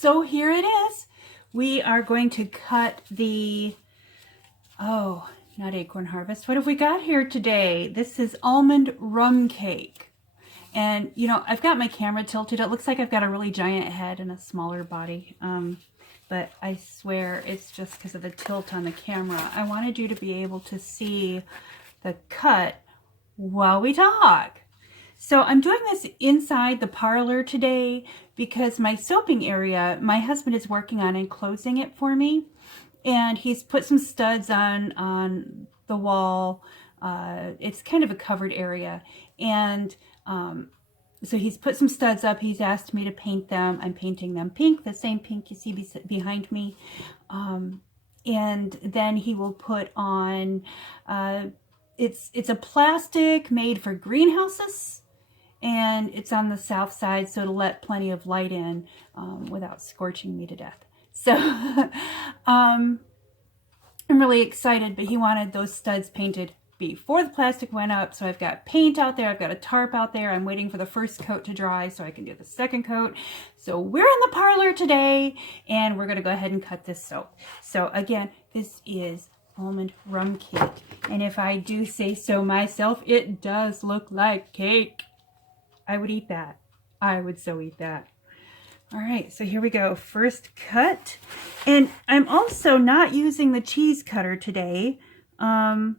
So here it is. We are going to cut the, oh, not acorn harvest. What have we got here today? This is almond rum cake. And, you know, I've got my camera tilted. It looks like I've got a really giant head and a smaller body. But I swear it's just because of the tilt on the camera. I wanted you to be able to see the cut while we talk. So I'm doing this inside the parlor today because my soaping area, my husband is working on enclosing it for me. And he's put some studs on the wall. It's kind of a covered area. And so he's put some studs up. He's asked me to paint them. I'm painting them pink, the same pink you see behind me. And then he will put on, it's a plastic made for greenhouses. And it's on the south side, so to let plenty of light in without scorching me to death. So I'm really excited, but he wanted those studs painted before the plastic went up. So I've got paint out there. I've got a tarp out there. I'm waiting for the first coat to dry so I can do the second coat. So we're in the parlor today, and we're going to go ahead and cut this soap. So again, this is almond rum cake. And if I do say so myself, it does look like cake. I would eat that. I would so eat that. All right, so here we go. First cut. And I'm also not using the cheese cutter today. I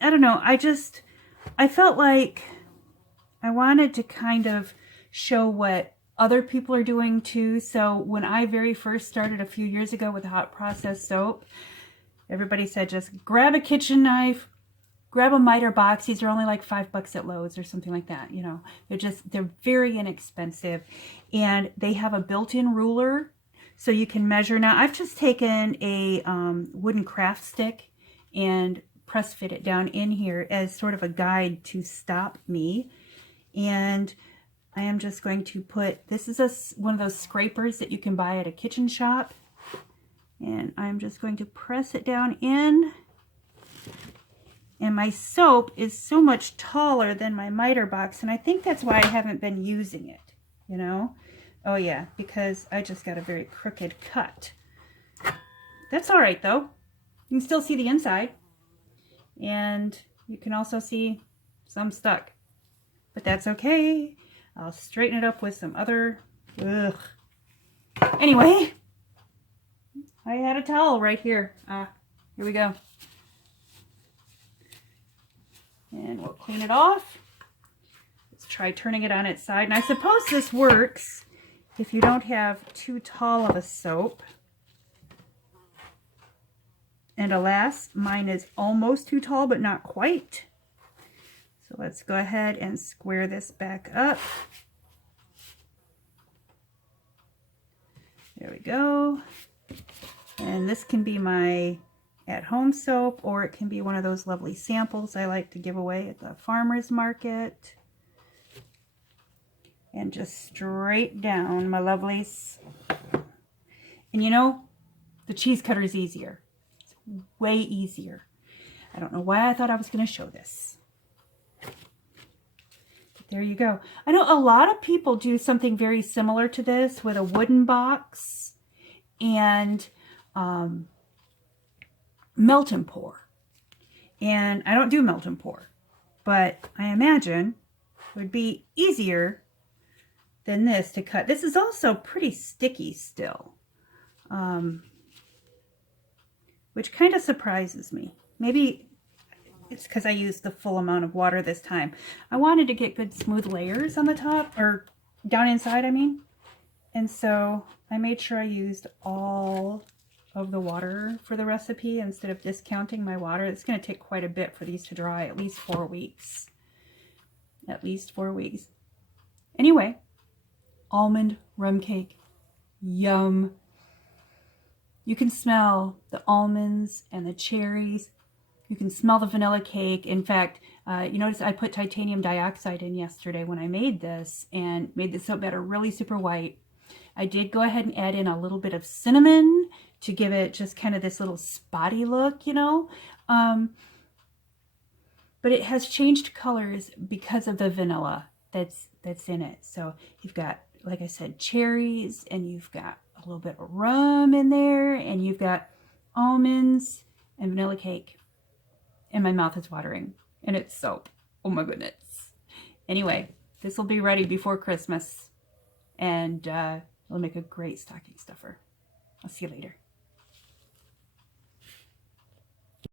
don't know. I felt like I wanted to kind of show what other people are doing too. So when I very first started a few years ago with hot process soap, everybody said just grab a kitchen knife, grab a miter box. These are only like $5 at Lowe's or something like that. You know, they're very inexpensive, and they have a built-in ruler so you can measure. Now I've just taken a wooden craft stick and press fit it down in here as sort of a guide to stop me. And I am just going to put, this is one of those scrapers that you can buy at a kitchen shop. And I'm just going to press it down in. And my soap is so much taller than my miter box, and I think that's why I haven't been using it, you know? Oh yeah, because I just got a very crooked cut. That's all right though. You can still see the inside. And you can also see some stuck. But that's okay. I'll straighten it up with some other... Ugh. Anyway, I had a towel right here. Here we go. And we'll clean it off. Let's try turning it on its side. And I suppose this works if you don't have too tall of a soap. And alas, mine is almost too tall, but not quite. So let's go ahead and square this back up. There we go. And this can be my at-home soap, or it can be one of those lovely samples I like to give away at the farmer's market. And just straight down, my lovelies. And you know, the cheese cutter is easier. It's way easier. I don't know why I thought I was going to show this. But there you go. I know a lot of people do something very similar to this with a wooden box and melt and pour. And I don't do melt and pour, but I imagine it would be easier than this to cut. This is also pretty sticky still, which kind of surprises me. Maybe it's because I used the full amount of water this time. I wanted to get good smooth layers on the top, or down inside, I mean. And so I made sure I used all of the water for the recipe instead of discounting my water. It's going to take quite a bit for these to dry, at least 4 weeks. At least 4 weeks. Anyway, almond rum cake. Yum. You can smell the almonds and the cherries. You can smell the vanilla cake. In fact, you notice I put titanium dioxide in yesterday when I made this and made the soap batter really super white. I did go ahead and add in a little bit of cinnamon to give it just kind of this little spotty look, you know. But it has changed colors because of the vanilla that's in it. So you've got, like I said, cherries, and you've got a a little bit of rum in there, and you've got almonds and vanilla cake. And my mouth is watering, and it's soap. Oh my goodness. Anyway, this will be ready before Christmas, and it'll make a great stocking stuffer. I'll see you later.